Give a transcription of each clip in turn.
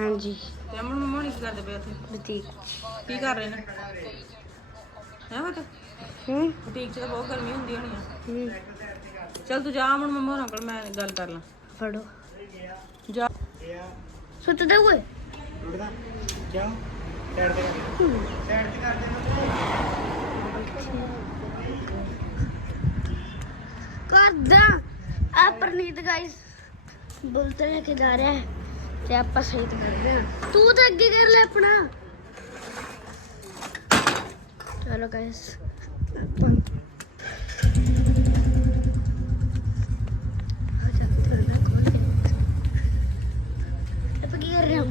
ਹਾਂਜੀ। ਤੇ ਅਮਨ ਮੰਮਾ ਹੁਣੀ ਕੀ ਕਰਦੇ ਪਏ ਉੱਥੇ? ਬੁਟੀਕ ਕੀ ਕਰ ਰਹੇ ਨੇ? ਹੈ ਬਤਾ ਹੂੰ। ਬੁਟੀਕ 'ਚ ਤਾਂ ਬਹੁਤ ਗਰਮੀ ਹੁੰਦੀ ਹੋਣੀ ਆ। ਹੂੰ। ਚੱਲ ਤੂੰ ਜਾ ਅਮਨ ਮੰਮਾ ਹੋਰਾਂ ਕੋਲ ਮੈਂ ਗੱਲ ਕਰ ਲਾਂ। ਫੜੋ। ਜਾ। ਸੁੱਟਦੇ ਹੋਏ? ਕਿਉਂ? ਸਾਈਡ ਤੇ। ਸਾਈਡ ਤੇ ਕਰ ਦੇ ਕਰਦਾ। ਆ ਪ੍ਰਨੀਤ ਗਾਇਸ ਬੁਲਟ ਲੈ ਕੇ ਜਾ ਰਿਹਾ ਹੈ। ਤੇ ਆਪਾਂ ਸਹੀ ਤੇ ਕਰਦੇ ਹਾਂ। ਤੂੰ ਤਾਂ ਅੱਗੇ ਕਰ ਲੈ ਆਪਣਾ। ਚਲੋ ਗਾਇਸ ਆਪਾਂ ਆ ਜਾ ਤੇਰੇ ਨਾਲ ਖੋਲ ਕੇ ਆਪਾਂ ਕੀ ਕਰ ਰਹੇ ਹਾਂ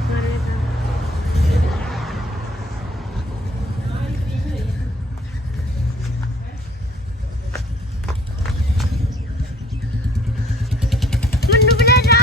ਮਾਰੇ ਤਾਂ ਮੈਨੂੰ ਬਣਾ ਜਾ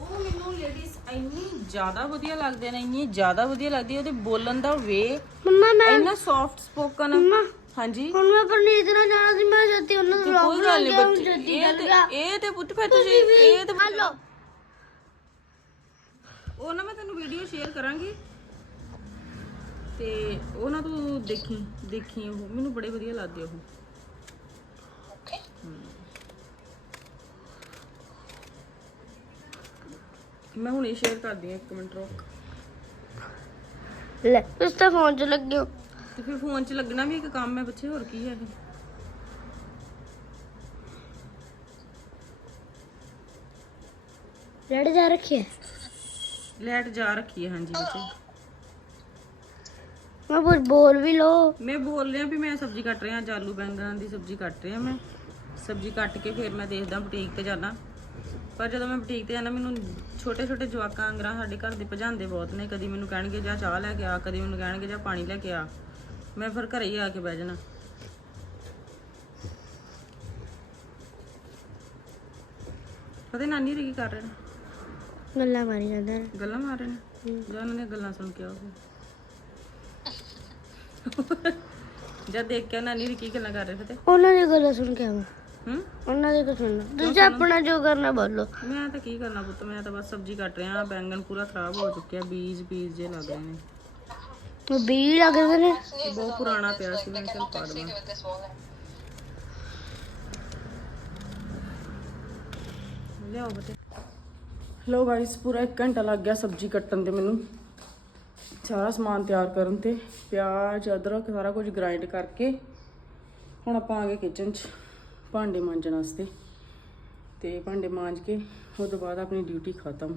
ਉਹ ਮੈਨੂੰ ਲੇਡੀਜ਼ ਇੰਨੀ ਜ਼ਿਆਦਾ ਵਧੀਆ ਲੱਗਦੇ ਨੇ ਇੰਨੀ ਜ਼ਿਆਦਾ ਵਧੀਆ ਲੱਗਦੀ ਉਹਦੇ ਬੋਲਣ ਦਾ ਵੇ ਮੰਮਾ ਮੈਂ ਇੰਨਾ ਸੌਫਟ ਸਪੋਕਨ ਮੰਮਾ ਹਾਂਜੀ। ਹੁਣ ਮੈਂ ਪਰਨੀਤ ਨਾਲ ਜਾਣਾ ਸੀ ਮੈਂ ਜੱਤੀ ਉਹਨਾਂ ਨੂੰ ਵਲੌਗ ਕੋਈ ਗੱਲ ਨਹੀਂ ਬੱਚੇ ਇਹ ਤੇ ਇਹ ਤੇ ਪੁੱਤ ਫਿਰ ਤੁਸੀਂ ਇਹ ਤੇ ਹਲੋ। ਉਹ ਨਾ ਮੈਂ ਤੈਨੂੰ ਵੀਡੀਓ ਸ਼ੇਅਰ ਕਰਾਂਗੀ। ਤੇ ਉਹ ਨਾ ਤੂੰ ਦੇਖੀ ਦੇਖੀ ਉਹ ਮੈਨੂੰ ਬੜੇ ਵਧੀਆ ਲੱਗਦੇ ਉਹ। ਮੈਂ ਹੁਣੇ ਸ਼ੇਅਰ ਕਰਦੀ ਹਾਂ ਇੱਕ ਮਿੰਟ ਰੁਕ। ਲੈ ਉਸ ਤਾਂ ਫੋਨ 'ਚ ਲੱਗਿਓ ਤੇ ਫਿਰ ਫੋਨ 'ਚ ਲੱਗਣਾ ਵੀ ਇੱਕ ਕੰਮ ਹੈ ਬੱਚੇ ਹੋਰ ਕੀ ਹੈ ਇਹ ਰੜ ਜਾ ਰੱਖਿਆ ਲਾਈਟ ਜਾ ਰੱਖੀ ਹੈ ਹਾਂਜੀ ਬੱਚੇ ਮੈਂ ਕੁਝ ਬੋਲ ਵੀ ਲੋ ਮੈਂ ਬੋਲ ਰਿਹਾ ਵੀ ਮੈਂ ਸਬਜ਼ੀ ਕੱਟ ਰਿਹਾ ਅੱਜ ਆਲੂ ਬੈਂਗਣਾਂ ਦੀ ਸਬਜ਼ੀ ਕੱਟ ਰਿਹਾ ਮੈਂ। ਸਬਜ਼ੀ ਕੱਟ ਕੇ ਫਿਰ ਮੈਂ ਦੇਖਦਾ ਬੁਟੀਕ ਤੇ ਜਾਣਾ ਪਰ ਜਦੋਂ ਮੈਂ ਬੁਟੀਕ ਤੇ ਜਾਣਾ ਮੈਨੂੰ ਛੋਟੇ ਛੋਟੇ ਜਵਾਕਾਂ ਅੰਗਰਾਂ ਸਾਡੇ ਘਰ ਦੇ ਭਜਾਉਂਦੇ ਬਹੁਤ ਨੇ। ਕਦੀ ਮੈਨੂੰ ਕਹਿਣਗੇ ਜਾ ਚਾਹ ਲੈ ਕੇ ਆ। ਕਦੀ ਮੈਨੂੰ ਕਹਿਣਗੇ ਜਾ ਪਾਣੀ ਲੈ ਕੇ ਆ। ਮੈਂ ਫਿਰ ਘਰੇ ਹੀ ਆ ਕੇ ਬਹਿ ਜਾਣਾ। ਪਤਾ ਨੀ ਨਾਨੀ ਰੀ ਕੀ ਕਰ ਰਹੇ ਨੇ? ਗੱਲਾਂ ਮਾਰੀ ਜਾਂਦਾ ਗੱਲਾਂ ਮਾਰ ਰਹੇ ਨੇ? ਜਾਂ ਉਹਨਾਂ ਦੀਆਂ ਗੱਲਾਂ ਸੁਣ ਕੇ ਆਓ ਜਦ ਦੇਖ ਕੇ ਨਾਨੀ ਰੀ ਕੀ ਗੱਲਾਂ ਕਰ ਰਹੇ ਫਤੇ ਉਹਨਾਂ ਦੀ ਗੱਲਾਂ ਸੁਣ ਕੇ ਆਵਾਂ। ਹੂੰ ਉਹਨਾਂ ਦੀ ਕੁਝ ਸੁਣਨਾ ਤੁਸੀਂ ਆਪਣਾ ਜੋ ਕਰਨਾ ਬੋਲੋ ਮੈਂ ਤਾਂ ਕੀ ਕਰਨਾ ਪੁੱਤ ਮੈਂ ਤਾਂ ਬਸ ਸਬਜ਼ੀ ਕੱਟ ਰਿਹਾ ਬੈਂਗਣ ਪੂਰਾ ਖਰਾਬ ਹੋ ਚੁੱਕਿਆ ਬੀਜ ਬੀਜ ਜੇ ਲੱਗ ਰਹੇ ਨੇ। ਉਹ ਬੀ ਲੱਗਦੇ ਨੇ? ਬਹੁਤ ਪੁਰਾਣਾ ਪਿਆ ਸੀ ਮੈਂ ਚਲ ਪਾ ਦਵਾਂ। ਲਿਆਓ ਬਤੇ ਲੋ ਗਾਇਸ ਪੂਰਾ 1 ਘੰਟਾ ਲੱਗ ਗਿਆ ਸਬਜ਼ੀ ਕੱਟਣ ਤੇ ਮੈਨੂੰ। ਸਾਰਾ ਸਮਾਨ ਤਿਆਰ ਕਰਨ ਤੇ ਪਿਆਜ਼ ਅਦਰਕ ਸਾਰਾ ਕੁਝ ਗ੍ਰਾਈਂਡ ਕਰਕੇ। ਹੁਣ ਆਪਾਂ ਆ ਗਏ ਕਿਚਨ 'ਚ। ਭਾਂਡੇ ਮਾਂਜਣ ਵਾਸਤੇ। ਤੇ ਭਾਂਡੇ ਮਾਂਜ ਕੇ ਉਹ ਤੋਂ ਬਾਅਦ ਆਪਣੀ ਡਿਊਟੀ ਖਤਮ।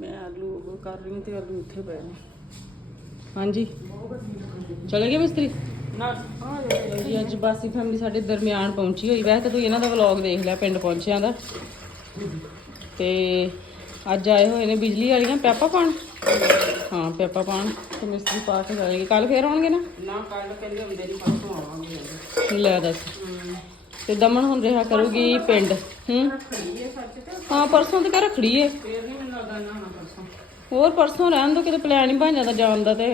ਮੈਂ ਆਲੂ ਉਹ ਕਰ ਰਹੀ ਹਾਂ ਤੇ ਆਲੂ ਇੱਥੇ ਪਏ ਨੇ। ਹਾਂਜੀ। ਚਲੇ ਗਏ ਮਿਸਤਰੀ? ਨਾ। ਜੀ ਅੱਜ ਬਾਸੀ ਫੈਮਿਲੀ ਸਾਡੇ ਦਰਮਿਆਨ ਪਹੁੰਚੀ ਹੋਈ। ਵੈਸੇ ਤਾਂ ਤੁਸੀਂ ਇਹਨਾਂ ਦਾ ਵਲੌਗ ਦੇਖ ਲਿਆ ਪਿੰਡ ਪਹੁੰਚਿਆਂ ਦਾ। ਤੇ ਅੱਜ ਆਏ ਹੋਏ ਨੇ ਬਿਜਲੀ ਵਾਲੀਆਂ ਪੈਪਾ ਪਾਣ ਹਾਂ ਪੈਪਾ ਪਾਣ ਤੇ ਮਿਸਤਰੀ ਪਾ ਕੇ ਜਾਣਗੇ। ਕੱਲ ਫੇਰ ਆਉਣਗੇ ਨਾ? ਨਾ ਕੱਲ ਕਹਿੰਦੇ ਹੁੰਦੇ ਨਹੀਂ ਪਰਸੋਂ ਆਵਾਂਗੇ। ਲੈ ਦੱਸ। ਤੇ ਦਮਨ ਹੁਣ ਰਿਹਾ ਕਰੂਗੀ ਪਿੰਡ ਹੂੰ। ਹਾਂ ਪਰਸੋਂ ਤੇ ਘਰ ਖੜੀ ਏ। ਹੋਰ ਪਰਸੋਂ ਰਹਿਣ ਦੋ ਕਿਤੇ ਪਲਾਨ ਹੀ ਬਣ ਜਾਂਦਾ ਜਾਣ ਦਾ ਤੇ।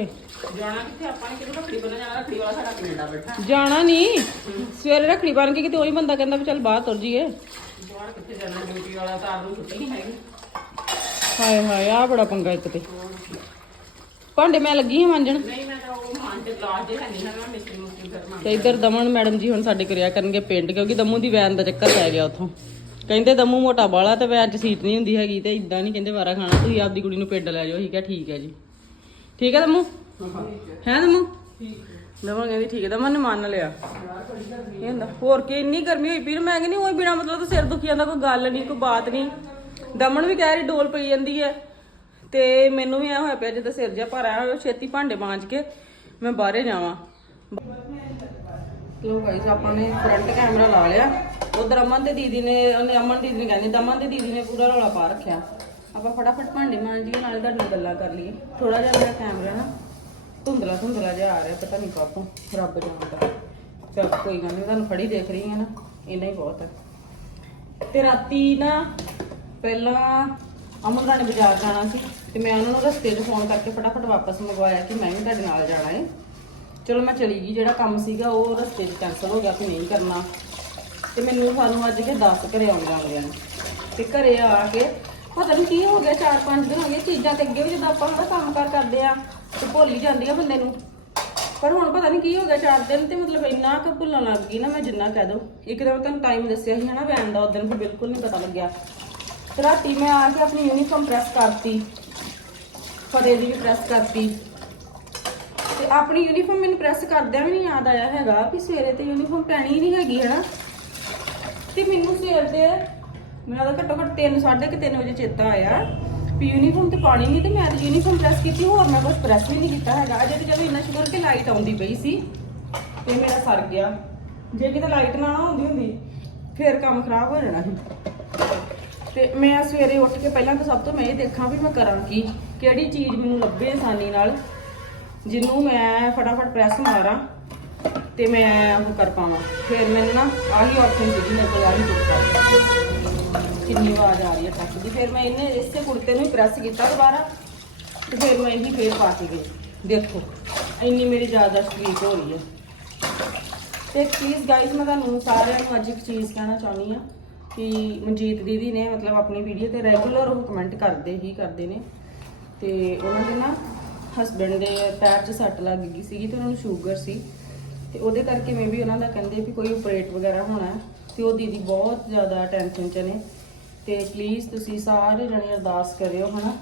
ਜਾਣਾ ਕਿੱਥੇ? ਆਪਾਂ ਨੇ ਕਿਤੇ ਰੱਖੜੀ ਬੰਨਣ ਜਾਣਾ ਰੱਖੜੀ ਵਾਲਾ ਸਾਡਾ ਕੈਨੇਡਾ ਬੈਠਾ। ਜਾਣਾ ਨਹੀਂ ਸਵੇਰੇ ਰੱਖੜੀ ਬੰਨ ਕੇ ਕਿਤੇ ਉਹੀ ਬੰਦਾ ਕਹਿੰਦਾ ਵੀ ਚੱਲ ਬਾਹਰ ਤੁਰ ਜੀਏ ਬਾਹਰ ਕਿੱਥੇ ਜਾਣਾ? ਡਿਊਟੀ ਵਾਲਾ ਤਾਂ ਨੂੰ ਛੁੱਟੀ ਨਹੀਂ ਹੈਗੀ। ਹਾਏ ਹਾਏ ਆ ਬੜਾ ਪੰਗਾ ਇੱਕ ਤੇ। ਭਾਂਡੇ ਮੈਂ ਲੱਗੀ ਹਾਂ ਮਾਂਜਣ। ਨਹੀਂ ਮੈਂ ਤਾਂ ਉਹ ਮਾਂਜ ਤੇ ਗਲਾਸ ਦੇ ਹੈ ਨਹੀਂ ਨਾ ਮੈਂ ਮਿਸਤਰੀ ਤੇ ਇੱਧਰ ਦਮਨ ਮੈਡਮ ਜੀ ਹੁਣ ਸਾਡੇ ਕਰਿਆ ਕਰਨਗੇ ਪਿੰਡ ਕਿਉਂਕਿ ਦਮੂ ਦੀ ਵੈਨ ਦਾ ਚੱਕਰ ਪੈ ਗਿਆ ਉੱਥੋਂ। ਕਹਿੰਦੇ ਦਮੂ ਮੋਟਾ ਬਾਲਾ ਤੇ ਵੈਨ 'ਚ ਸੀਟ ਨਹੀਂ ਹੁੰਦੀ ਹੈਗੀ ਤੇ ਇਦਾਂ ਨਹੀਂ ਕਹਿੰਦੇ ਵਾਰਾ ਖਾਣਾ, ਤੁਸੀਂ ਆਪਦੀ ਕੁੜੀ ਨੂੰ ਪਿੰਡ ਲੈ ਜਾਓ ਠੀਕ ਹੈ ਠੀਕ ਹੈ ਜੀ। ਠੀਕ ਹੈ ਦਮੂ? ਹੈ ਦਮੂ? ਦਮਨ ਕਹਿੰਦੀ ਠੀਕ ਹੈ, ਦਮਨ ਨੇ ਮੰਨ ਲਿਆ। ਇਹ ਹੁੰਦਾ, ਹੋਰ ਕੀ, ਇੰਨੀ ਗਰਮੀ ਹੋਈ ਪਈ ਨਾ, ਮੈਂ ਕਹਿੰਦੀ ਹੋਈ ਬਿਨਾ ਮਤਲਬ ਤੋਂ ਸਿਰ ਦੁਖੀ ਜਾਂਦਾ, ਕੋਈ ਗੱਲ ਨਹੀਂ, ਕੋਈ ਬਾਤ ਨਹੀਂ। ਦਮਨ ਵੀ ਕਹਿ ਰਹੀ ਡੋਲ ਪਈ ਜਾਂਦੀ ਹੈ। ਤੇ ਮੈਨੂੰ ਵੀ ਐ ਹੋਇਆ ਪਿਆ ਜਿੱਦਾਂ ਸਿਰ ਜਿਹਾ ਭਰ ਆਇਆ ਛੇਤੀ ਭਾਂਡੇ ਮਾਂਜ ਕੇ ਮੈਂ ਬਾਹਰੇ ਜਾਵਾਂ। ਲੋ ਗਾਇਸ ਆਪਾਂ ਨੇ ਫਰੰਟ ਕੈਮਰਾ ਲਾ ਲਿਆ। ਉਧਰ ਅਮਨ ਤੇ ਦੀਦੀ ਨੇ, ਉਹਨੇ ਅਮਨ ਦੀਦੀ ਨੇ ਕਹਿੰਦੀ, ਦਮਨ ਤੇ ਦੀਦੀ ਨੇ ਪੂਰਾ ਰੌਲਾ ਪਾ ਰੱਖਿਆ। ਆਪਾਂ ਫਟਾਫਟ ਭਾਂਡੇ ਮਾਂਜੀਏ, ਨਾਲੇ ਤੁਹਾਡੇ ਗੱਲਾਂ ਕਰ ਲਈਏ। ਥੋੜਾ ਜਿਹਾ ਮੇਰਾ ਕੈਮਰਾ ਨਾ ਧੁੰਦਲਾ ਧੁੰਦਲਾ ਜਿਹਾ ਆ ਰਿਹਾ, ਪਤਾ ਨਹੀਂ ਕਾਹਤੋਂ ਰੱਬ ਜਾਣਦਾ। ਚਲ ਕੋਈ ਗੱਲ ਨਹੀਂ ਤੁਹਾਨੂੰ ਫੜੀ ਦੇਖ ਰਹੀ ਹਾਂ ਨਾ, ਇੰਨਾ ਹੀ ਬਹੁਤ ਹੈ ਤੇ ਰਾਤੀ ਨਾ ਪਹਿਲਾਂ ਅਮਨ ਦਾ ਨੇ ਬਾਜ਼ਾਰ ਜਾਣਾ ਸੀ, ਤੇ ਮੈਂ ਉਹਨਾਂ ਨੂੰ ਰਸਤੇ 'ਚ ਫੋਨ ਕਰਕੇ ਫਟਾਫਟ ਵਾਪਸ ਮੰਗਵਾਇਆ ਕਿ ਮੈਂ ਵੀ ਤੁਹਾਡੇ ਨਾਲ ਜਾਣਾ ਹੈ ਚਲੋ ਮੈਂ ਚਲੀ ਗਈ, ਜਿਹੜਾ ਕੰਮ ਸੀਗਾ ਉਹ ਰਸਤੇ 'ਚ ਕੈਂਸਲ ਹੋ ਗਿਆ ਕਿ ਨਹੀਂ ਕਰਨਾ। ਤੇ ਮੈਨੂੰ ਸਾਨੂੰ ਅੱਜ ਕੇ 10 ਘਰੇ ਆਉਣ ਜਾਂਦੇ ਨੇ। ਤੇ ਘਰੇ ਆ ਕੇ ਪਤਾ ਨਹੀਂ ਕੀ ਹੋ ਗਿਆ 4-5 ਦਿਨ ਹੋ ਗਏ, ਚੀਜ਼ਾਂ ਤੇ ਅੱਗੇ ਵੀ ਜਦੋਂ ਆਪਾਂ ਹਨਾ ਕੰਮ ਕਾਰ ਕਰਦੇ ਆ, ਤੇ ਭੁੱਲ ਹੀ ਜਾਂਦੀ ਆ ਬੰਦੇ ਨੂੰ। ਪਰ ਹੁਣ ਪਤਾ ਨਹੀਂ ਕੀ ਹੋ ਗਿਆ 4 ਦਿਨ ਤੇ ਮਤਲਬ ਇੰਨਾ ਕੁ ਭੁੱਲਣ ਲੱਗ ਗਈ ਨਾ ਮੈਂ ਜਿੰਨਾ ਕਹਿ ਦਊ ਇੱਕ ਦਿਨ ਤੁਹਾਨੂੰ ਟਾਈਮ ਦੱਸਿਆ ਸੀ ਹਨਾ ਵੈਨ ਦਾ ਉਦੋਂ ਫਿਰ ਬਿਲਕੁਲ ਨਹੀਂ ਪਤਾ ਲੱਗਿਆ। ਤੇ ਰਾਤੀ ਮੈਂ ਆ ਕੇ ਆਪਣੀ ਯੂਨੀਫਾਰਮ ਪ੍ਰੈਸ ਕਰਤੀ। ਫਤਿਹ ਦੀ ਵੀ ਪ੍ਰੈਸ ਕਰਤੀ। ਤੇ ਆਪਣੀ ਯੂਨੀਫਾਰਮ ਮੈਨੂੰ ਪ੍ਰੈਸ ਕਰਦਿਆਂ ਵੀ ਨਹੀਂ ਯਾਦ ਆਇਆ ਹੈਗਾ ਕਿ ਸਵੇਰੇ ਤੇ ਯੂਨੀਫਾਰਮ ਪੈਣੀ ਹੀ ਨਹੀਂ ਹੈਗੀ ਹਨਾ। ਤੇ ਮੈਨੂੰ ਸਵੇਰ ਦੇ ਮੇਰਾ ਤਾਂ ਘੱਟੋ ਘੱਟ 3 3:30 ਵਜੇ ਚੇਤਾ ਆਇਆ ਵੀ ਯੂਨੀਫਾਰਮ ਤੇ ਪਾਣੀ ਨਹੀਂ ਤੇ ਮੈਂ ਤਾਂ ਯੂਨੀਫਾਰਮ ਪ੍ਰੈਸ ਕੀਤੀ, ਹੋਰ ਮੈਂ ਕੁਝ ਪ੍ਰੈਸ ਵੀ ਨਹੀਂ ਕੀਤਾ ਹੈਗਾ। ਅਜੇ ਤੇ ਚਲੋ ਇੰਨਾ ਸ਼ੁਕਰ ਕਿ ਲਾਈਟ ਆਉਂਦੀ ਪਈ ਸੀ ਤੇ ਮੇਰਾ ਸਰ ਗਿਆ। ਜੇ ਕਿਤੇ ਲਾਈਟ ਨਾ ਆਉਂਦੀ ਹੁੰਦੀ, ਫਿਰ ਕੰਮ ਖਰਾਬ ਹੋ ਜਾਣਾ ਸੀ। ਤੇ ਮੈਂ ਸਵੇਰੇ ਉੱਠ ਕੇ ਪਹਿਲਾਂ ਤਾਂ ਸਭ ਤੋਂ ਮੈਂ ਇਹ ਦੇਖਾਂ ਵੀ ਮੈਂ ਕਰਾਂ ਕੀ, ਕਿਹੜੀ ਚੀਜ਼ ਮੈਨੂੰ ਲੱਭੇ ਆਸਾਨੀ ਨਾਲ। ਜਿਹਨੂੰ ਮੈਂ ਫਟਾਫਟ ਪ੍ਰੈਸ ਮਾਰਾਂ ਤੇ ਮੈਂ ਉਹ ਕਰ ਪਾਵਾਂ। ਫਿਰ ਮੈਨੂੰ ਨਾ ਆਹੀ ਆਪਸ਼ਨ ਸੀ ਮੇਰੇ ਕੋਲ ਆਹੀ ਕੁੜਤਾ। ਕਿੰਨੀ ਆਵਾਜ਼ ਆ ਰਹੀ ਹੈ ਟੱਕ ਦੀ ਫਿਰ ਮੈਂ ਇਹਨੇ ਇਸੇ ਕੁੜਤੇ ਨੂੰ ਹੀ ਪ੍ਰੈਸ ਕੀਤਾ ਦੁਬਾਰਾ ਤੇ ਫਿਰ ਮੈਂ ਇਹੀ ਫੇਰ ਪਾ ਕੇ ਗਈ। ਦੇਖੋ, ਇੰਨੀ ਮੇਰੀ ਜ਼ਿਆਦਾ ਸਟ੍ਰੀਕ ਹੋ ਰਹੀ ਹੈ। ਤੇ ਪਲੀਜ਼ ਗਾਇਸ ਮੈਂ ਤੁਹਾਨੂੰ ਸਾਰਿਆਂ ਨੂੰ ਅੱਜ ਇੱਕ ਚੀਜ਼ ਕਹਿਣਾ ਚਾਹੁੰਦੀ ਆ ਕਿ ਮਨਜੀਤ ਦੀਦੀ ਨੇ ਮਤਲਬ ਆਪਣੀ ਵੀਡੀਓ ਤੇ ਰੈਗੂਲਰ ਉਹ ਕਮੈਂਟ ਕਰਦੇ ਹੀ ਕਰਦੇ ਨੇ। ਤੇ ਉਹਨਾਂ ਦੇ ਨਾ ਹਸਬੰਡ ਦੇ ਪੈਰ 'ਚ ਸੱਟ ਲੱਗ ਗਈ ਸੀਗੀ ਤੇ ਉਹਨਾਂ ਨੂੰ ਸ਼ੂਗਰ ਸੀ। ਤੇ ਉਹਦੇ ਕਰਕੇ ਮੈਂ ਵੀ ਉਹਨਾਂ ਦਾ ਕਹਿੰਦੇ ਵੀ ਕੋਈ ਆਪਰੇਟ ਵਗੈਰਾ ਹੋਣਾ ਹੈ ਤੇ ਉਹ ਦੀਦੀ ਬਹੁਤ ਜ਼ਿਆਦਾ ਟੈਨਸ਼ਨ 'ਚ ਨੇ। ਤੇ ਪਲੀਜ਼ ਤੁਸੀਂ ਸਾਰੇ ਜਣੇ ਅਰਦਾਸ ਕਰਿਓ, ਹਨਾ?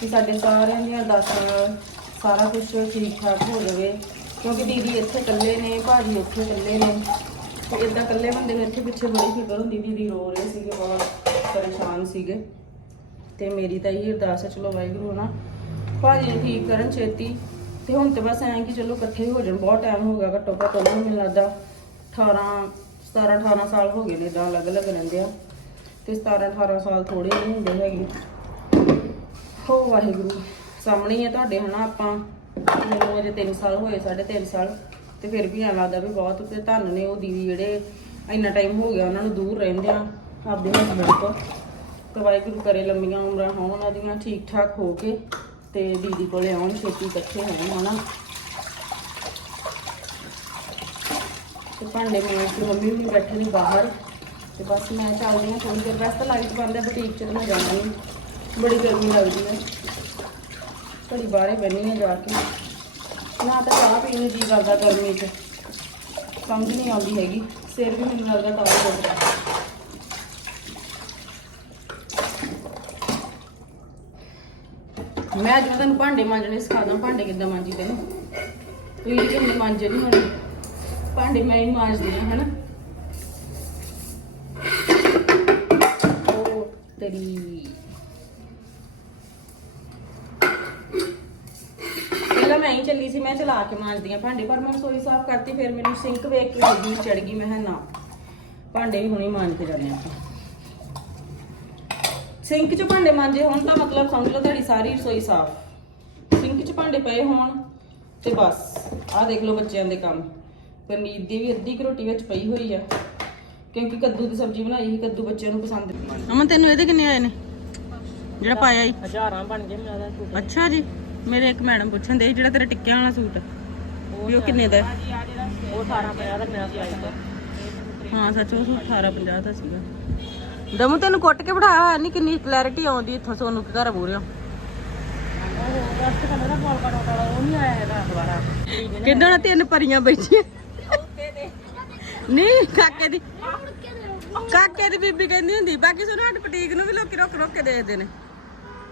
ਕਿ ਸਾਡੇ ਸਾਰਿਆਂ ਦੀਆਂ ਅਰਦਾਸਾਂ ਨਾਲ ਸਾਰਾ ਕੁਝ ਠੀਕ ਠਾਕ ਹੋ ਜਾਵੇ। ਕਿਉਂਕਿ ਦੀਦੀ ਇੱਥੇ ਇਕੱਲੇ ਨੇ, ਭਾਜੀ ਉੱਥੇ ਇਕੱਲੇ ਨੇ। ਤੇ ਇਦਾਂ ਇਕੱਲੇ ਬੰਦੇ ਨੂੰ ਇੱਥੇ ਪਿੱਛੇ ਬੜੀ ਫਿਕਰ ਹੁੰਦੀ, ਦੀਦੀ ਰੋ ਰਹੇ ਸੀਗੇ, ਬਹੁਤ ਪਰੇਸ਼ਾਨ ਸੀਗੇ। ਤੇ ਮੇਰੀ ਤਾਂ ਇਹ ਅਰਦਾਸ ਹੈ, ਚਲੋ ਵਾਹਿਗੁਰੂ ਨਾ ਭਾਜੀ ਨੂੰ ਠੀਕ ਕਰਨ ਛੇਤੀ। ਤੇ ਹੁਣ ਤੇ ਬਸ ਐਂ ਕਿ ਚਲੋ ਇਕੱਠੇ ਹੋ ਜਾਣ, ਬਹੁਤ ਟਾਈਮ ਹੋ ਗਿਆ, ਘੱਟੋ ਘੱਟ ਉਹਨਾਂ ਨੂੰ ਮੈਨੂੰ ਲੱਗਦਾ 18 17 18 ਸਾਲ ਹੋ ਗਏ ਨੇ ਇਦਾਂ ਅਲੱਗ-ਅਲੱਗ ਰਹਿੰਦੇ ਆ। ਤੇ 17 18 ਸਾਲ ਥੋੜੇ ਨਹੀਂ ਹੁੰਦੇ ਹੈਗੇ। ਹੋ ਵਾਹਿਗੁਰੂ, ਸਾਹਮਣੇ ਹੀ ਆ ਤੁਹਾਡੇ, ਹਨਾ ਆਪਾਂ। ਮੈਨੂੰ ਅਜੇ 3 ਸਾਲ ਹੋਏ, ਸਾਢੇ 3 ਸਾਲ। ਤੇ ਫਿਰ ਵੀ ਐਂ ਲੱਗਦਾ ਵੀ ਬਹੁਤ, ਤੇ ਧੰਨ ਨੇ ਉਹ ਦੀਦੀ ਜਿਹੜੇ ਇੰਨਾ ਟਾਈਮ ਹੋ ਗਿਆ, ਉਹਨਾਂ ਨੂੰ ਦੂਰ ਰਹਿੰਦੇ ਆ, ਆਪਦੇ ਹਸਬੰਡ ਤੋਂ। ਤੇ ਵਾਹਿਗੁਰੂ ਕਰੇ ਲੰਮੀਆਂ ਉਮਰਾਂ ਹੋਣ, ਉਹਨਾਂ ਦੀਆਂ ਠੀਕ ਠਾਕ ਹੋ ਕੇ। ਤੇ ਦੀਦੀ ਕੋਲੇ ਆਉਣ, ਛੇਤੀ ਇਕੱਠੇ ਹੋਣ, ਹਨਾ? ਤੇ ਭਾਂਡੇ ਮਾਂਜ ਮੰਮੀ ਵੀ ਬੈਠੇ ਨੇ ਬਾਹਰ। ਤੇ ਬਸ ਮੈਂ ਚੱਲਦੀ ਹਾਂ ਥੋੜੀ ਦੇਰ ਵੈਸੇ ਤਾਂ ਲਾਈਟ ਬੰਦ ਹੈ ਬੁਟੀਕ ਚ ਤਾਂ ਮੈਂ ਜਾਣਾ ਨਹੀਂ ਬੜੀ ਗਰਮੀ ਲੱਗਦੀ ਹੈ। ਘੜੀ ਬਾਹਰੇ ਬੈਣੀ ਹੈ ਜਾ ਕੇ। ਨਾ ਤਾਂ ਚਾਹ ਪੀਣ ਦੀ ਕਰਦਾ ਗਰਮੀ 'ਚ। ਸਮਝ ਨਹੀਂ ਆਉਂਦੀ ਹੈਗੀ। ਸਿਰ ਵੀ ਮੈਨੂੰ ਲੱਗਦਾ ਤਾਂ ਦੁਖਦਾ ਮੈਂ ਅੱਜ ਮੈਂ ਤੈਨੂੰ ਭਾਂਡੇ ਮਾਂਜਣੇ ਸਿਖਾ ਦਾਂ ਭਾਂਡੇ ਕਿੱਦਾਂ ਮਾਂਜੀ ਤੈਨੂੰ? ਤੁਸੀਂ ਕਿ ਮੈਨੂੰ ਮਾਂਜੇ ਨਹੀਂ ਹੋਣੇ? ਭਾਂਡੇ ਮੈਂ ਹੀ ਮਾਂਜਦੀ ਹਾਂ ਹਨਾ? ਉਹ ਤੇਰੀ ਪਹਿਲਾਂ ਮੈਂ ਹੀ ਚੱਲੀ ਸੀ, ਮੈਂ ਚਲਾ ਕੇ ਮਾਂਜਦੀ ਹਾਂ ਭਾਂਡੇ, ਪਰ ਮੈਂ ਰਸੋਈ ਸਾਫ਼ ਕਰਤੀ, ਫਿਰ ਮੈਨੂੰ ਸਿੰਕ ਵੇਖ ਕੇ ਹੋਗੀ ਚੜ ਗਈ, ਮੈਂ ਕਿਹਾ ਨਾ, ਭਾਂਡੇ ਵੀ ਹੁਣੇ ਮਾਂਜ ਕੇ ਜਾਣੇ ਆਪਾਂ। ਸਿੰਕ 'ਚ ਭਾਂਡੇ ਮਾਂਜੇ ਹੋਣ ਤਾਂ ਮਤਲਬ ਸਮਝ ਲਓ ਤੁਹਾਡੀ ਸਾਰੀ ਰਸੋਈ ਸਾਫ਼। ਸਿੰਕ 'ਚ ਭਾਂਡੇ ਪਏ ਹੋਣ ਤੇ ਬਸ ਆਹ ਦੇਖ ਲਓ ਬੱਚਿਆਂ ਦੇ ਕੰਮ। ਪਨੀਰ ਦੀ ਵੀ ਅੱਧੀ ਰੋਟੀ ਵਿੱਚ ਪਈ ਹੋਈ ਆ ਕਿਉਂਕਿ ਕੱਦੂ ਦੀ ਸਬਜ਼ੀ ਬਣਾਈ ਸੀ ਕੱਦੂ ਬੱਚਿਆਂ ਨੂੰ ਪਸੰਦ ਅਮਨ ਤੈਨੂੰ ਇਹਦੇ ਕਿੰਨੇ ਆਏ ਨੇ? ਜਿਹੜਾ ਪਾਇਆ ਹੀ ਹਜ਼ਾਰਾਂ ਬਣ ਗਏ ਮੇਰਾ ਦਾ। ਸੂਟ ਅੱਛਾ ਜੀ ਮੇਰੇ ਇੱਕ ਮੈਡਮ ਪੁੱਛਣ ਦੇ ਜਿਹੜਾ ਤੇਰਾ ਟਿੱਕਿਆਂ ਵਾਲਾ ਸੂਟ ਵੀ ਉਹ ਕਿੰਨੇ ਦਾ ਹੈ? ਉਹ 18 50 ਦਾ ਮੇਰਾ ਸਿਲਾਈ ਦਾ ਹਾਂ ਸੱਚ ਉਹ 1850 ਦਾ ਸੀਗਾ। ਦਮੂ ਤੈਨੂੰ ਕੁੱਟ ਕੇ ਬਿਠਾਇਆ ਹੋਇਆ ਨਹੀਂ ਕਿੰਨੀ ਕਲੈਰਿਟੀ ਆਉਂਦੀ ਇੱਥੋਂ ਸੋਨੂੰ ਕੇ ਘਰ ਬੂਰਿਓ। ਕਿੰਨਾ ਤਿੰਨ ਪਰੀਆਂ ਬੈਠੀਆਂ। ਨਹੀਂ, ਕਾਕੇ ਦੀ ਕਾਕੇ ਦੀ ਬੀਬੀ ਕਹਿੰਦੀ ਹੁੰਦੀ, ਬਾਕੀ ਸੋਨੂੰ ਸਾਡੇ ਬੁਟੀਕ ਨੂੰ ਵੀ ਲੋਕੀ ਰੁੱਕ ਰੁੱਕ ਕੇ ਦੇਖਦੇ ਨੇ।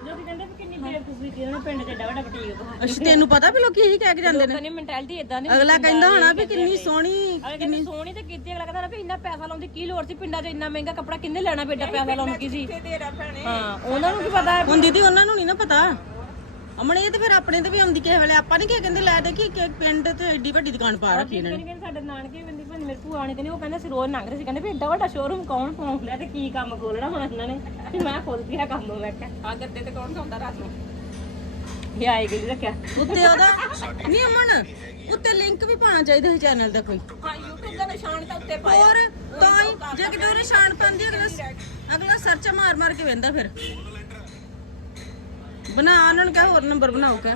ਲੋਕੀ ਕਹਿੰਦੇ ਵੀ ਕਿੰਨੀ ਬੇਵਕੂਫੀ ਕੀ ਉਹਨੇ ਪਿੰਡ 'ਚ ਏਡਾ ਵੱਡਾ ਬੁਟੀਕ ਬਣਾ ਅੱਛਾ ਤੈਨੂੰ ਪਤਾ ਵੀ ਲੋਕੀ ਇਹੀ ਕਹਿ ਕੇ ਜਾਂਦੇ ਨੇ? ਲੋਕਾਂ ਦੀ ਮੈਂਟੈਲਿਟੀ ਇਦਾਂ ਦੀ ਅਗਲਾ ਕਹਿੰਦਾ ਹੋਣਾ ਵੀ ਕਿੰਨੀ ਸੋਹਣੀ ਅਗਲੇ ਕਹਿੰਦੇ ਸੋਹਣੀ ਤੇ ਕੀਤੀ ਅਗਲਾ ਕਹਿੰਦਾ ਵੀ ਇੰਨਾ ਪੈਸਾ ਲਾਉਣ ਦੀ ਕੀ ਲੋੜ ਸੀ ਪਿੰਡਾਂ 'ਚ ਇੰਨਾ ਮਹਿੰਗਾ ਕੱਪੜਾ ਕਿੰਨੇ ਲੈਣਾ ਬੇਟਾ ਪੈਸਾ ਲਾਉਣ ਕੀ ਸੀ? ਹਾਂ ਉਹਨਾਂ ਨੂੰ ਕੀ ਪਤਾ? ਹੈ ਹੁਣ ਦੀਦੀ ਉਹਨਾਂ ਨੂੰ ਨਹੀਂ ਨਾ ਪਤਾ। ਅਮਣੇ ਇਹ ਤੇ ਫਿਰ ਆਪਣੇ ਤੇ ਵੀ ਆਉਂਦੀ ਕਿਸੇ ਵੇਲੇ। ਆਪਾਂ ਨਹੀਂ ਕਿ ਕਹਿੰਦੇ ਲੈ ਦੇ ਕਿ ਪਿੰਡ ਤੇ ਐਡੀ ਵੱਡੀ ਦੁਕਾਨ ਪਾ ਰੱਖੀ ਇਹਨਾਂ ਨੇ। ਕਹਿੰਦੇ ਸਾਡੇ ਨਾਨਕੇ ਬੰਦੀ ਭੰਨ ਮੇਰੇ ਭੂਆ ਨੇ ਤੇ ਨਹੀਂ ਉਹ ਕਹਿੰਦੇ ਸੀ ਰੋਜ਼ ਲੰਘ ਰਹੇ ਸੀ। ਕਹਿੰਦੇ ਵੀ ਏਡਾ ਵੱਡਾ ਸ਼ੋਰੂਮ ਕੌਣ ਲਿਆ ਤੇ ਕੀ ਕੰਮ ਖੋਲਣਾ ਹੁਣ ਇਹਨਾਂ ਨੇ? ਤੇ ਮੈਂ ਖੁਦ ਪਿਆ ਕੰਮ ਮੈਂ ਕਿਹਾ। ਆ ਗੱਦੇ ਤੇ ਕੌਣ ਸੌਂਦਾ ਰਾਤ ਨੂੰ? ਇਹ ਆਈ ਗਈ ਰੱਖਿਆ। ਉੱਤੇ ਉਹਦਾ ਨਹੀਂ ਅਮਨ ਉੱਤੇ ਲਿੰਕ ਵੀ ਪਾਣਾ ਚਾਹੀਦਾ ਹੈ ਚੈਨਲ ਦਾ ਕੋਈ। ਹਾਂ YouTube ਦਾ ਨਿਸ਼ਾਨ ਤਾਂ ਉੱਤੇ ਹੋਰ ਤਾਂ ਹੀ ਜੇ ਕਿਤੇ ਉਹ ਨਿਸ਼ਾਨ ਪਾਉਂਦੀ ਅਗਲਾ ਅਗਲਾ ਸਰਚ ਮਾਰ ਮਾਰ ਕੇ ਵੇਂਦਾ ਫਿਰ। ਬਣਾ ਉਹਨਾਂ ਨੂੰ ਕਹਿ ਹੋਰ ਨੰਬਰ ਬਣਾਓ ਕਹਿ।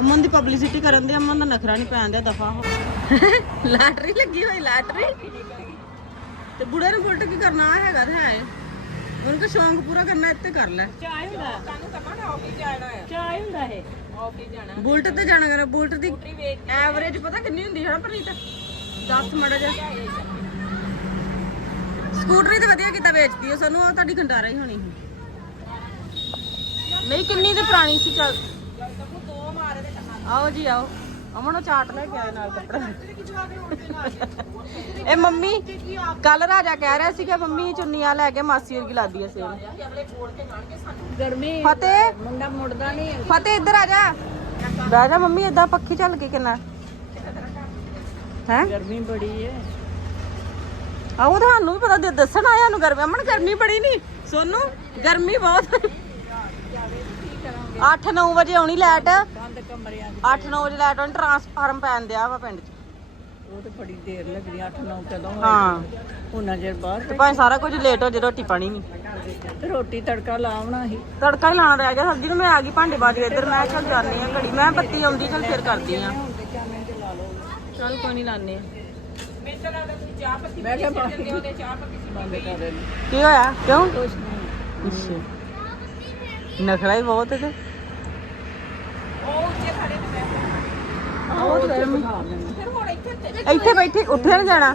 ਅਮਨ ਦੀ ਪਬਲਿਸਿਟੀ ਕਰਨ ਦੇ ਅਮਨ ਦਾ ਨਖਰਾ ਨਹੀਂ ਪੈਣ ਦਫਾ ਹੋ। ਲਾਟਰੀ ਲੱਗੀ ਹੋਈ ਲਾਟਰੀ। ਤੇ ਬੁੜੇ ਨੂੰ ਬੁਲਟ ਕੀ ਕਰਨਾ ਹੈਗਾ ਤੇ ਹੈ ਉਹਨੂੰ ਤਾਂ ਸ਼ੌਂਕ ਪੂਰਾ ਕਰਨਾ ਇੱਥੇ ਕਰ ਲੈ। ਚਾਹ ਹੁੰਦਾ। ਸਾਨੂੰ ਕਮਾਣਾ ਆਫਿਸ ਜਾਣਾ ਹੈ ਚਾਹ ਹੁੰਦਾ ਇਹ। ਆਫਿਸ ਜਾਣਾ। ਬੁਲਟ ਤੇ ਜਾਣਾ ਕਰ ਬੁਲਟ ਦੀ ਐਵਰੇਜ ਪਤਾ ਕਿੰਨੀ ਹੁੰਦੀ ਹੈ ਨਾ ਪ੍ਰੀਤ 10 ਮੜਾ ਜਾ ਸਕੂਟਰੀ ਤੇ ਵਧੀਆ ਕੀਤਾ ਵੇਚਦੀ ਉਹ ਸਾਨੂੰ ਉਹ ਤੁਹਾਡੀ ਖੰਡਾਰਾ ਹੀ ਹੋਣੀ ਸੀ। ਨਹੀਂ ਕਿੰਨੀ ਤੇ ਪੁਰਾਣੀ ਸੀ ਚੱਲ। ਆਓ ਜੀ ਆਓ। ਅਮਨ ਉਹ ਚਾਟ ਲੈ ਕੇ ਆਏ ਨਾਲ ਕੱਪੜਾ। ਇਹ ਮੰਮੀ ਕੱਲ ਰਾਜਾ ਕਹਿ ਰਿਹਾ ਸੀ ਕਿ ਮੰਮੀ ਚੁੰਨੀਆਂ ਲੈ ਕੇ ਮਾਸੀ ਵਰਗੀ ਲਾਦੀ ਐ ਸੇਮ। ਗਰਮੀ ਫਤਿਹ? ਮੁੰਡਾ ਮੁੜਦਾ ਨਹੀਂ ਫਤਿਹ ਇੱਧਰ ਆ ਜਾ। ਬਹਿ ਜਾ ਮੰਮੀ ਏਦਾਂ ਪੱਖੀ ਚੱਲ ਕੇ ਕਿੰਨਾ? ਹੈ? ਗਰਮੀ ਬੜੀ ਹੈ ਆਹੋ ਤੁਹਾਨੂੰ ਵੀ ਪਤਾ ਦ- ਦੱਸਣ ਆਇਆ ਨੂੰ ਗਰਮੀ ਅਮਨ ਗਰਮੀ ਬੜੀ ਨਹੀਂ ਸੋਨੂੰ ਗਰਮੀ ਬਹੁਤ। 8-9 ਵਜੇ ਆਉਣੀ ਲਾਈਟ। ਬੰਦ ਕਮਰਿਆਂ 8-9 ਵਜੇ ਲਾਈਟ ਆਉਣੀ ਟਰਾਂਸਫਾਰਮ ਪੈਣ ਦਿਆ ਵਾ ਪਿੰਡ 'ਚ। ਉਹ ਤੇ ਬੜੀ ਦੇਰ ਲੱਗਣੀ 8 9 ਕਦੋਂ ਹਾਂ। ਉਹਨਾਂ ਚਿਰ ਬਾਅਦ ਤੇ ਭਾਵੇਂ ਸਾਰਾ ਕੁਝ ਲੇਟ ਹੋ ਜੇ ਰੋਟੀ ਪਾਣੀ ਨਹੀਂ ਤੇ ਰੋਟੀ ਤੜਕਾ ਲਾਉਣਾ ਸੀ। ਤੜਕਾ ਹੀ ਲਾਣਾ ਰਹਿ ਗਿਆ ਸਬਜ਼ੀ ਨੂੰ ਮੈਂ ਆ ਗਈ ਭਾਂਡੇ ਬਾਜੀ ਇੱਧਰ ਮੈਂ ਚੱਲ ਜਾਂਦੀ ਆ ਘੜੀ। ਮੈਂ ਬੱਤੀ ਆਉਂਦੀ ਚੱਲ ਫਿਰ ਕਰਦੀ ਆ ਚੱਲ ਕੋਈ ਨਹੀਂ ਲਾਣੇ ਮੈਂ ਕਿਹਾ ਬੰਦ ਬੰਦ ਕਰ ਦੇ ਕੀ ਹੋਇਆ? ਕਿਉਂ? ਕੁਛ ਨਹੀਂ। ਅੱਛਾ। ਨਖਰਾ ਹੀ ਬਹੁਤ ਹੈ ਤੇ। ਉਹ ਤੇ ਬਿਠਾ। ਲੈਣਾ ਇੱਥੇ ਬੈਠੇ ਉੱਠਿਆ ਨਹੀਂ ਜਾਣਾ।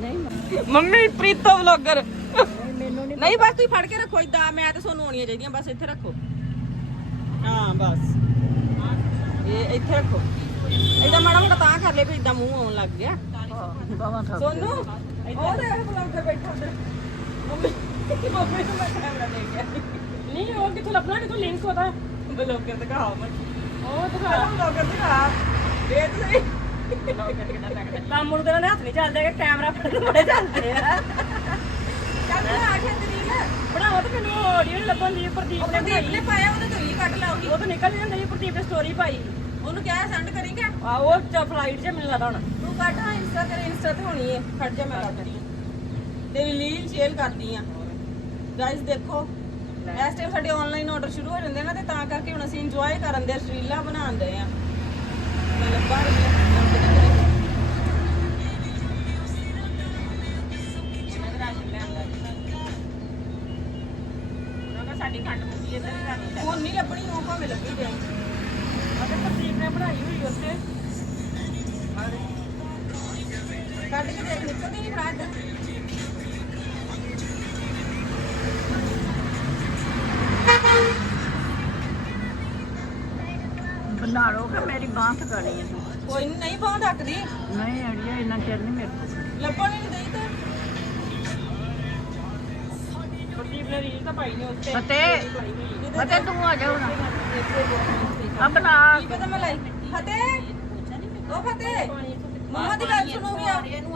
ਨਹੀਂ ਮੰਮੀ ਪ੍ਰੀਤੋ ਵਲੌਗਰ ਮੈਨੂੰ ਨਹੀਂ ਨਹੀਂ ਬਸ ਤੁਸੀਂ ਫੜ ਕੇ ਰੱਖੋ ਇਦਾਂ ਮੈਂ ਤੇ ਤੁਹਾਨੂੰ ਆਉਣੀਆਂ ਚਾਹੀਦੀਆਂ ਬਸ ਇੱਥੇ ਰੱਖੋ। ਹਾਂ ਬਸ। ਇਹ ਇੱਥੇ ਰੱਖੋ। ਇਦਾਂ ਮਾੜਾ ਮੋਟਾ ਤਾਂ ਕਰ ਲੈ ਵੀ ਇਦਾਂ ਮੂੰਹ ਆਉਣ ਲੱਗ ਗਿਆ। ਬਾਵਾ ਥਾ ਸੋਨੂੰ ਉਹ ਤੇ ਵਲੌਗਰ ਬੈਠਾ ਉੱਧਰ ਮੰਮੀ ਮੰਮੀ ਨੂੰ ਮੈਂ ਕੈਮਰਾ ਦੇ ਗਿਆ ਨਹੀਂ ਉਹ ਕਿੱਥੋਂ ਲੱਭਣਾ ਕਿੱਥੋਂ ਲਿੰਕ ਹੋਦਾ ਵਲੌਗਰ ਦਿਖਾਓ ਮੈਂ ਉਹ ਦਿਖਾ। ਵਲੌਗਰ ਦਿਖਾ। ਦੇ ਤੁਸੀਂ ਕੰਮ ਨੂੰ ਤੇਰਾ ਹੱਥ ਨਹੀਂ ਚੱਲਦਾ ਕਿ ਕੈਮਰਾ ਫੜਨ ਬੜੇ ਚੱਲਦੇ ਆ। ਚੱਲ ਆ। ਤੇ ਮੈਨੂੰ ਆਡੀਓ ਲੱਭਣ ਦੀ ਪ੍ਰਦੀਪ ਨੇ ਪਾਇਆ ਤੋਂ ਹੀ ਕੱਢ ਲਾਉਗੀ ਉਹ ਤਾਂ ਨਿਕਲ ਜਾਂਦਾ ਪ੍ਰਦੀਪ ਨੇ ਸਟੋਰੀ ਪਾਈ। ਉਹਨੂੰ ਕਿਹਾ ਸੈਂਡ ਕਰੀਂਗਾ ਆ ਉਹ ਚ ਫਲਾਈਟ 'ਚ ਮਿਲਣਾ ਤਾਂ ਹੁਣ। ਤੂੰ ਕੱਢ ਹਾਂ ਇੰਸਟਾ ਤੇਰੇ ਇੰਸਟਾ ਤੇ ਹੋਣੀ ਹੈ ਖੜ ਜਾ ਮੈਂ ਕੱਢਦੀ ਹਾਂ ਤੇਰੀ ਲੀਲ ਸ਼ੇਅਰ ਕਰਦੀ ਆ। ਗਾਇਸ ਦੇਖੋ। ਇਸ ਟਾਈਮ ਸਾਡੇ ਆਨਲਾਈਨ ਆਰਡਰ ਸ਼ੁਰੂ ਹੋ ਜਾਂਦੇ ਨੇ ਤੇ ਤਾਂ ਕਰਕੇ ਹੁਣ ਅਸੀਂ ਇੰਜੋਏ ਕਰਨ ਦੇ ਰੀਲਾਂ ਬਣਾਉਂਦੇ ਆ। ਮੈਂ ਲੱਭਾ ਰਹੀ ਹਾਂ ਲੰਬ ਦੀ ਕਰੀ। ਉਹਨਾਂ ਦਾ ਰਾਸ਼ਨ ਲਿਆਂਦਾ ਜੀ। ਉਹਨਾਂ ਸਾਡੀ ਖੰਡ ਮੁੱਕੀ ਇੱਧਰ ਹੀ ਰੱਖ ਹੁਣ ਨਹੀਂ ਲੱਭਣੀ ਉਹ ਭਾਵੇਂ ਲੱਭੀ ਜਾਏ। ਬਣਾ ਲਓ ਕਿ ਮੇਰੀ ਬਾਂਹ ਥਕਾਣੀ ਹੈ ਕੋਈ ਨੀ, ਨਹੀਂ ਬਾਹ ਡੱਕਦੀ ਨਹੀਂ ਅੜੀਆ ਇੰਨਾ ਚਿਰ ਨਹੀਂ ਮੇਰੇ ਕੋਲ। ਲੱਭਣ ਹੀ ਨਹੀਂ ਦੇਈ ਤੇ। ਪ੍ਰਦੀਪ ਨੇ ਰੀਲ ਤਾਂ ਪਾਈ ਨਹੀਂ ਉੱਤੇ। ਫਤਿਹ ਫਤੇ ਤੂੰ ਆ ਜਾ ਹੁਣ। ਆ ਬਣਾ। ਕੀ ਪਤਾ ਮੈਂ ਲਾਈ। ਫਤਿਹ ਉਹ ਫਤਿਹ ਮੰਮਾ ਦੀ ਗੱਲ ਸੁਣੋ ਵੀ ਆ। ਇਹਨੂੰ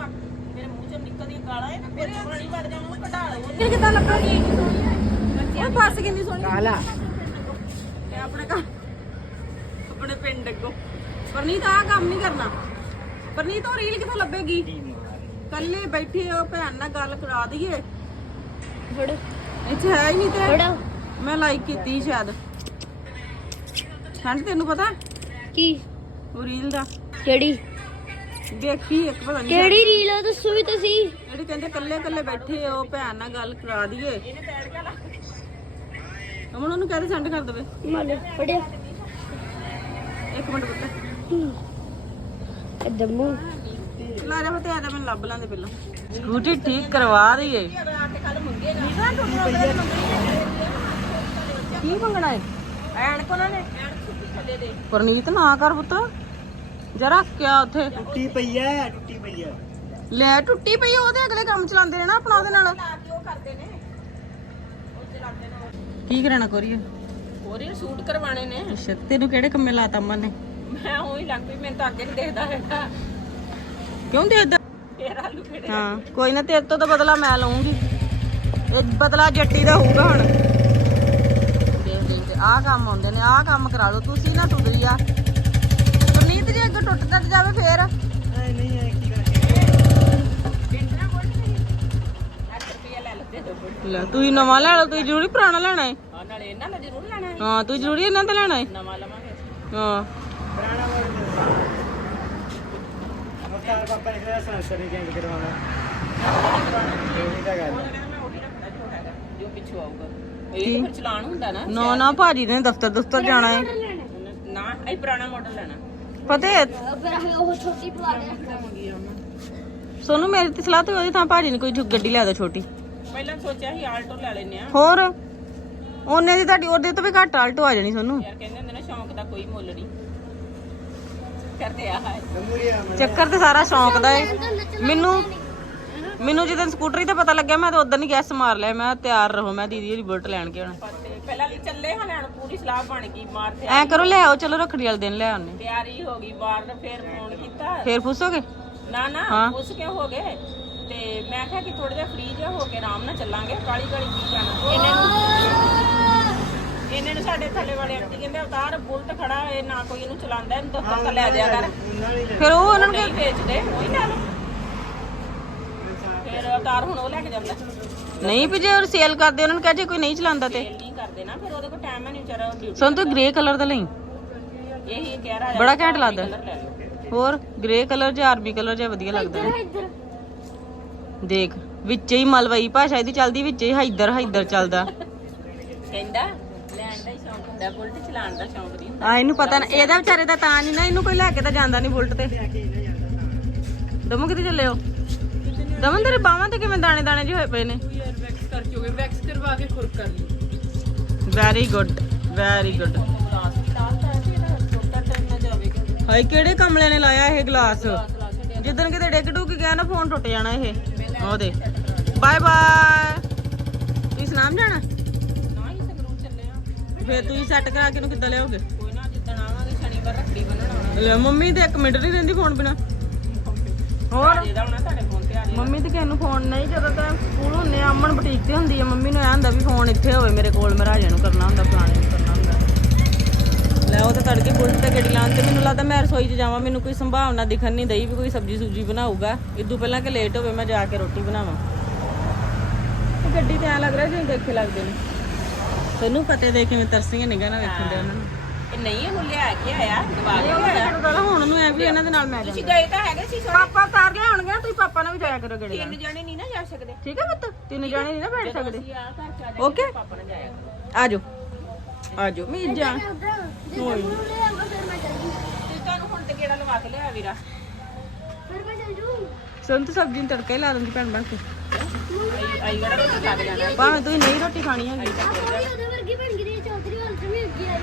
ਮੇਰੇ ਮੂੰਹ ਚੋਂ ਨਿਕਲਦੀ ਗਾਲਾਂ ਹੈ ਨਾ ਫਿਰ ਪਾਣੀ ਵੜ ਜਾਣਾ ਉਹਨੂੰ ਕਢਾ ਲਓ। ਇਹ ਕਿੱਦਾਂ ਲੱਗਣੀ ਉਹ ਬੱਸ ਕਿੰਨੀ ਸੋਹਣੀ। ਕਾਲਾ। ਤੇ ਆਪਣੇ ਘਰ ਆਪਣੇ ਪਿੰਡ ਅੱਗੋਂ। ਪਰਨੀਤ ਆ ਕੰਮ ਨਹੀਂ ਕਰਨਾ। ਪਰਨੀਤ ਉਹ ਰੀਲ ਕਿੱਥੋਂ ਲੱਭੇਗੀ? ਕੱਲੇ ਬੈਠੇ ਹੋ ਭੈਣ ਨਾਲ ਗੱਲ ਕਰਾ ਦਈਏ। ਫੜੋ। ਇੱਥੇ ਹੈ ਹੀ ਨਹੀਂ ਤੇ। ਫੜੋ। ਮੈਂ ਲਾਈਕ ਕੀਤੀ ਸ਼ਾਇਦ। ਠੰਡ ਤੈਨੂੰ ਪਤਾ? ਕੀ? ਉਹ ਰੀਲ ਦਾ। ਕਿਹੜੀ? ਦੇਖੀ ਇੱਕ ਪਤਾ ਨਹੀਂ ਕਿਹੜੀ ਰੀਲ ਆ ਦੱਸੋ ਵੀ ਤੁਸੀਂ। ਜਿਹੜੀ ਕਹਿੰਦੇ ਕੱਲੇ ਕੱਲੇ ਬੈਠੇ ਹੋ ਭੈਣ ਨਾਲ ਗੱਲ ਕਰਾ ਦਈਏ। ਅਮਨ ਉਹਨੂੰ ਕਹਿ ਦੇ ਸੈਂਡ ਕਰ ਦੇਵੇ। ਮੰਨ ਫੜਿਆ। ਇੱਕ ਮਿੰਟ ਪੁੱਤ। ਦਮੂ ਲੈ ਜਾ ਫਤੇ ਆ ਜਾ ਮੈਨੂੰ ਲੱਭ ਲੈਂਦੇ ਪਹਿਲਾਂ। ਸਕੂਟੀ ਠੀਕ ਕਰਵਾ ਦਈਏ ਕੀ ਮੰਗਣਾ ਹੈ ਐਨਕ ਉਹਨਾਂ ਨੇ। ਐਨਕ ਸੁੱਕੀ ਥੱਲੇ ਦੇ ਪਰਨੀਤ ਨਾ ਕਰ ਪੁੱਤ। ਜਰਾ ਕਿਆ ਉੱਥੇ? ਟੁੱਟੀ ਪਈ ਐ ਟੁੱਟੀ ਪਈ ਐ। ਲੈ ਟੁੱਟੀ ਪਈ ਆ, ਉਹਦੇ ਅਗਲੇ ਕੰਮ ਚਲਾਉਂਦੇ ਨੇ ਨਾ ਆਪਣਾ ਉਹਦੇ ਨਾਲ। ਕਿ ਉਹ ਕਰਦੇ ਨੇ। ਉਹ ਚਲਾਉਂਦੇ ਨੇ। ਕੀ ਕਰਾਣਾ ਕੋਰੀਏ? ਹੋਰ ਇਹ ਸੂਟ ਕਰਵਾਣੇ ਨੇ। ਅੱਛਾ ਤੈਨੂੰ ਕਿਹੜੇ ਕੰਮੇ ਲਾਤਾ ਅਮਨ ਨੇ? ਮੈਂ ਉਹੀ ਲੱਗ ਪਈ ਮੈਨੂੰ ਤਾਂ ਅੱਗੇ ਨਹੀਂ ਦੇਖਦਾ ਹੈਗਾ। ਕਿਉਂ ਦੇ ਏਦਾਂ? ਫੇਰ ਆਲੂ ਕਿਹੜੇ ਹਾਂ ਕੋਈ ਨਾ ਤੇਰੇ ਤੋਂ ਤਾਂ ਬਦਲਾ ਮੈਂ ਲਵਾਂਗੀ ਇਹ ਬਦਲਾ ਜੱਟੀ ਦਾ ਹੋਊਗਾ ਹੁਣ। ਦੇਖ ਦੇਖ ਕੇ ਆਹ ਕੰਮ ਹੁੰਦੇ ਨੇ ਆਹ ਕੰਮ ਕਰਾ ਲਓ ਤੁਸੀਂ ਨਾ ਸੁਧਰੀ ਆ। ਪਰਨੀਤ ਜੇ ਅੱਗੇ ਟੁੱਟ ਟੱਟ ਜਾਵੇ ਫੇਰ। ਨਹੀਂ ਨਹੀਂ ਐ ਕੀ ਕਰਕੇ? ਬਿੰਦਰਾ ਬੋਲ ਨਹੀਂ। 100 ਰੁਪਏ ਲੈ ਤੁਸੀਂ ਨਵਾਂ ਲੈ ਲਓ ਤੁਸੀਂ ਜ਼ਰੂਰੀ ਪੁਰਾਣਾ ਲੈਣਾ ਹੈ ਨਾਲੇ ਇਹਨਾਂ ਜ਼ਰੂਰ ਹੈ ਤੁਸੀਂ ਜ਼ਰੂਰੀ ਇਹਨਾਂ ਦਾ ਲੈਣਾ ਹੈ ਨਵਾਂ ਲਵਾਂਗੇ ਹਾਂ ਪੁਰਾਣਾ ਮਾਡਲ ਮੋਟਰ ਪਾਪਾ ਨੇ ਕਿਹਾ ਸੈਂਸਰ ਹੀ। ਚੇਂਜ ਕਰਵਾਉਣਾ ਇਹ ਤਾਂ ਗੱਲ ਉਹਨੇ ਕਹਿੰਦਾ ਮੈਂ ਉਹੀ ਰੱਖਣਾ ਜੋ ਹੈਗਾ ਜੋ ਪਿੱਛੋਂ ਆਊਗਾ ਇਹ ਤਾਂ ਫਿਰ ਚਲਾਨ ਹੁੰਦਾ ਨਾ ਨਾ ਨਾ ਭਾਜੀ ਨੇ ਦਫ਼ਤਰ ਦਫ਼ਤਰ ਜਾਣਾ ਹੈ ਨਾ ਇਹ ਪੁਰਾਣਾ ਮਾਡਲ ਲੈਣਾ। ਪਤਾ ਹੈ ਫਿਰ ਅਸੀਂ ਉਹ ਛੋਟੀ ਪਲਾ ਦੇ ਸੋਨੂੰ ਮੇਰੀ ਤੇ ਸਲਾਹ ਤੇ ਉਹਦੀ ਥਾਂ ਭਾਜੀ ਨੇ ਕੋਈ ਗੱਡੀ ਲੈ ਦੋ ਛੋਟੀ। ਪਹਿਲਾਂ ਸੋਚਿਆ ਸੀ ਆਲਟੋ ਲੈ ਲੈਨੇ ਆ ਹੋਰ? ਉਹਨੇ ਦੀ ਤੁਹਾਡੀ ਉਹਦੇ ਤੋਂ ਵੀ ਘੱਟ ਆਲਟੋ ਆ ਜਾਣੀ ਸੋਨੂੰ। ਯਾਰ ਕਹਿੰਦੇ ਹੁੰਦੇ ਨੇ ਸ਼ੌਂਕ ਦਾ ਕੋਈ ਮੁੱਲ ਨਹੀਂ। ਕਰਦੇ ਆ ਹੈ। ਮੂਰੀਆ ਚੱਕਰ ਤੇ ਸਾਰਾ ਸ਼ੌਂਕ ਦਾ ਏ। ਮੈਨੂੰ ਮੈਨੂੰ ਜਦੋਂ ਸਕੂਟਰੀ ਤੇ ਪਤਾ ਲੱਗਿਆ ਮੈਂ ਤਾਂ ਉਦੋਂ ਹੀ ਗੈਸ ਮਾਰ ਲਿਆ ਮੈਂ ਤਿਆਰ ਰਹੋ ਮੈਂ ਦੀਦੀ ਦੀ ਬੁਲਟ ਲੈਣ ਕੇ ਆਉਣਾ। ਤੇ ਪਹਿਲਾਂ ਚੱਲੇ ਹਾਂ ਲੈਣ ਪੂਰੀ ਸਲਾਹ ਬਣ ਗਈ ਮਾਰ ਤੇ ਐ ਕਰੋ ਲੈ ਆਓ ਚਲੋ ਰੱਖੜੀ ਵਾਲੇ ਦਿਨ ਲੈ ਆਉਣੇ ਤਿਆਰੀ ਹੋ ਗਈ ਬਾਹਰ ਫੇਰ ਫੋਨ ਕੀਤਾ। ਫੇਰ ਪੁੱਛੋਗੇ ਨਾ ਨਾ ਹਾਂ। ਉਸ ਕਿਉਂ ਹੋ ਗਏ? ਤੇ ਮੈਂ ਕਿਹਾ ਕਿ ਥੋੜਾ ਜਿਹਾ ਫ੍ਰੀ ਜਿਹਾ ਹੋ ਕੇ ਆਰਾਮ ਨਾਲ ਚੱਲਾਂਗੇ ਕਾਲੀ ਕਾਲੀ ਕੀ ਜਾਣਾ ਇਹਨੇ ਨੂੰ ਇਹਨੇ ਨੂੰ ਸਾਡੇ ਥੱਲੇ ਵਾਲੇ ਆਂਟੀ ਕਹਿੰਦੇ ਅਵਤਾਰ ਬੁਲਟ ਖੜਾ ਇਹ ਨਾ ਕੋਈ ਇਹਨੂੰ ਚਲਾਉਂਦਾ ਇਹਨੂੰ ਦਫ਼ਤਰ ਤੱਕ ਲੈ ਜਾਇਆ ਕਰ। ਫਿਰ ਉਹ ਉਹਨਾਂ ਨੂੰ ਨਹੀਂ ਵੇਚਦੇ ਉਹੀ ਲੈ ਲਓ। ਫਿਰ ਅਵਤਾਰ ਹੁਣ ਉਹ ਲੈ ਕੇ ਜਾਂਦਾ। ਨਹੀਂ ਵੀ ਜੇ ਸੇਲ ਕਰਦੇ ਉਹਨਾਂ ਨੂੰ ਕਹੇ ਜੇ ਕੋਈ ਨਹੀਂ ਚਲਾਉਂਦਾ ਤੇ। ਸੇਲ ਨਹੀਂ ਕਰਦੇ ਨਾ ਫਿਰ ਉਹਦੇ ਕੋਲ ਟਾਈਮ ਹੈ ਨਹੀਂ ਵਿਚਾਰਾ ਡਿਊਟੀ ਸਾਨੂੰ ਤਾਂ ਗ੍ਰੇ ਕਲਰ ਦਾ ਲਈ। ਇਹੀ ਕਹਿ ਰਿਹਾ ਬੜਾ ਘੈਂਟ ਲੱਗਦਾ। ਹੋਰ ਗ੍ਰੇ ਕਲਰ ਜਾਂ ਆਰਬੀ ਕਲਰ ਜਾਂ ਵਧੀਆ ਲੱਗਦਾ। ਹੈ ਦੇਖ ਵਿੱਚ ਹੀ ਮਲਵਈ ਭਾਸ਼ਾ ਇਹਦੀ ਚੱਲਦੀ ਵਿੱਚ ਹੀ ਹਾਈਦਰ ਹਾਈਦਰ ਚੱਲਦਾ। ਕਹਿੰਦਾ ਦਾ ਹੀ ਸ਼ੌਂਕ ਹੁੰਦਾ ਬੁਲਟ ਚਲਾਉਣ ਦਾ ਸ਼ੌਂਕ ਨਹੀਂ ਹੁੰਦਾ। ਆ ਇਹਨੂੰ ਪਤਾ ਨਾ ਇਹਦਾ ਵਿਚਾਰੇ ਦਾ ਤਾਂ ਨਹੀਂ ਨਾ ਇਹਨੂੰ ਕੋਈ ਲੈ ਕੇ ਤਾਂ ਜਾਂਦਾ ਨਹੀਂ ਬੁਲਟ ਤੇ। ਦਮੂ ਕਿੱਥੇ ਚੱਲੇ ਹੋ? ਦਮਨ ਤੇਰੇ ਬਾਹਾਂ ਤੇ ਕਿਵੇਂ ਦਾਣੇ ਦਾਣੇ ਜਿਹੇ ਹੋਏ ਪਏ ਨੇ? ਵੈਕਸ ਕਰ ਚੋਗੇ ਵੈਕਸ ਕਰਵਾ ਕੇ ਖੁਰ ਕਰ ਲਈ। Very good very good glass glass ਤਾਂ ਐਸੇ ਇਹਦਾ ਛੋਟਾ ਟਾਈਮ ਨਾ ਜਾਵੇ ਕਿ ਹਾਈ ਕਿਹੜੇ ਕਮਲਿਆਂ ਨੇ ਲਾਇਆ ਇਹ ਗਲਾਸ? ਜਿੱਦਣ ਕਿਤੇ ਡਿੱਗ ਡੁੱਗ ਗਿਆ ਨਾ ਫੋਨ ਟੁੱਟ ਜਾਣਾ ਇਹ। ਉਹਦੇ ਬਾਏ ਬਾਏ ਤੁਸੀਂ ਸਨਾਮ ਜਾਣਾ ਨਾ ਹੀ ਸੰਗਰੂਰ ਚੱਲੇ ਆ ਫੇਰ ਤੁਸੀਂ ਸੈੱਟ ਕਰਾ ਕੇ ਨੂੰ ਕਿੱਦਾਂ ਲਿਆਓਗੇ? ਕੋਈ ਨਾ ਜਿੱਦਣ ਆਵਾਂਗੇ ਸ਼ਨੀਵਾਰ ਰੱਖੜੀ ਬੰਨਣ ਆਉਣਾ ਲੈ ਮੰਮੀ ਤੇ ਇੱਕ ਮਿੰਟ ਨਹੀਂ ਰਹਿੰਦੀ ਫੋਨ ਬਿਨਾ। ਹੋਰ? ਜਿਹਦਾ ਹੋਣਾ ਤੁਹਾਡੇ ਫੋਨ ਤੇ ਆ ਜਾਏ ਮੰਮੀ ਤੇ ਕਿਸੇ ਨੂੰ ਫੋਨ ਨਹੀਂ ਜਦੋਂ ਤਾਂ ਸਕੂਲ ਹੁੰਦੇ ਆ ਅਮਨ ਬੁਟੀਕ ਤੇ ਹੁੰਦੀ ਆ ਮੰਮੀ ਨੂੰ ਐਂ ਹੁੰਦਾ ਵੀ ਫੋਨ ਇੱਥੇ ਹੋਵੇ ਮੇਰੇ ਕੋਲ ਮੈਂ ਰਾਜਾ ਨੂੰ ਕਰਨਾ ਹੁੰਦਾ ਫਲਾਣੇ ਨੂੰ ਕਰਨਾ ਹੁੰਦਾ। ਲੈ ਉਹ ਤਾਂ ਤੜਕੇ ਬੁਲਟ ਤੇ ਗੱਡੀ ਲਾਉਣ ਤੇ ਮੈਨੂੰ ਲੱਗਦਾ ਮੈਂ ਰਸੋਈ 'ਚ ਜਾਵਾਂ ਮੈਨੂੰ ਕੋਈ ਸੰਭਾਵਨਾ ਦਿਖਣ ਨਹੀਂ ਦਈ ਵੀ ਕੋਈ ਸਬਜੀ ਸੁਬਜੀ ਬਣਾਊਗਾ। ਇਦੋਂ ਪਹਿਲਾਂ ਕਿ ਲੇਟ ਹੋਵੇ ਮੈਂ ਜਾ ਕੇ ਰੋਟੀ ਬਣਾਵਾਂ। ਗੱਡੀ ਤੇ ਐਂ ਲੱਗ ਰਿਹਾ ਜਿਵੇਂ ਦੇਖੇ ਲੱਗਦੇ ਨੇ। ਤੈਨੂੰ ਪਤੇ ਦੇ ਕਿਵੇਂ ਤਰਸੀਆਂ ਨਿਗਾਹ ਨਾਲ ਵੇਖਣ ਦੇ ਉਹਨਾਂ ਨੂੰ। ਇਹ ਨਹੀਂ ਇਹਨੂੰ ਲਿਆ ਕੇ ਆਇਆ ਦਵਾ ਕੇ ਉਹ ਆਇਆ ਤਾਂ ਗੱਲ ਹੁਣ ਨੂੰ ਐ ਵੀ ਇਹਨਾਂ ਦੇ ਨਾਲ ਮੈਂ ਤੁਸੀਂ ਗਏ ਤਾਂ ਹੈਗੇ ਸੀ ਸੋਹਣੇ ਪਾਪਾ ਤਾਰ ਲਿਆਉਣਗੇ ਤੁਸੀਂ ਪਾਪਾ ਨਾਲ ਵੀ ਜਾਇਆ ਕਰੋ ਗੱਡੀ ਤਿੰਨ ਜਣੇ ਨਹੀਂ ਨਾ ਜਾ ਸਕਦੇ। ਠੀਕ ਹੈ ਪੁੱਤ? ਤਿੰਨ ਜਾਣੇ ਨਹੀਂ ਨਾ ਬੈਠ ਸਕਦੇ। ਅਸੀਂ ਆ ਘਰ ਚ ਆ ਓਕੇ? ਪਾਪਾ ਨਾਲ ਜਾਇਆ ਕਰੋ। ਆਜੋ। ਆਜੋ ਮੀਰ ਜਾ। ਉਧਰ ਜੇ ਨੂੰ। ਲੈ ਆਵਾਂ ਫਿਰ ਮੈਂ ਚੱਲ ਜੂ ਤੇ ਤੁਹਾਨੂੰ ਹੁਣ ਤੇ ਗੇੜਾ ਲਵਾ ਕੇ ਲਿਆ ਵੀਰਾ। ਫਿਰ ਮੈਂ ਚੱਲ ਜੂ ਸੰਤ ਸਬਜ਼ੀ ਨੂੰ ਤੜਕਾ ਹੀ ਲਾ ਦਿੰਦੀ ਭੈਣ ਬਣ ਕੇ। ਆਈ ਆਈ ਭਾਵੇਂ ਤੁਸੀਂ ਨਹੀਂ ਰੋਟੀ ਖਾਣੀ ਹੈਗੀ। ਉਹਦੇ ਵਰਗੀ ਬਣ ਗਈ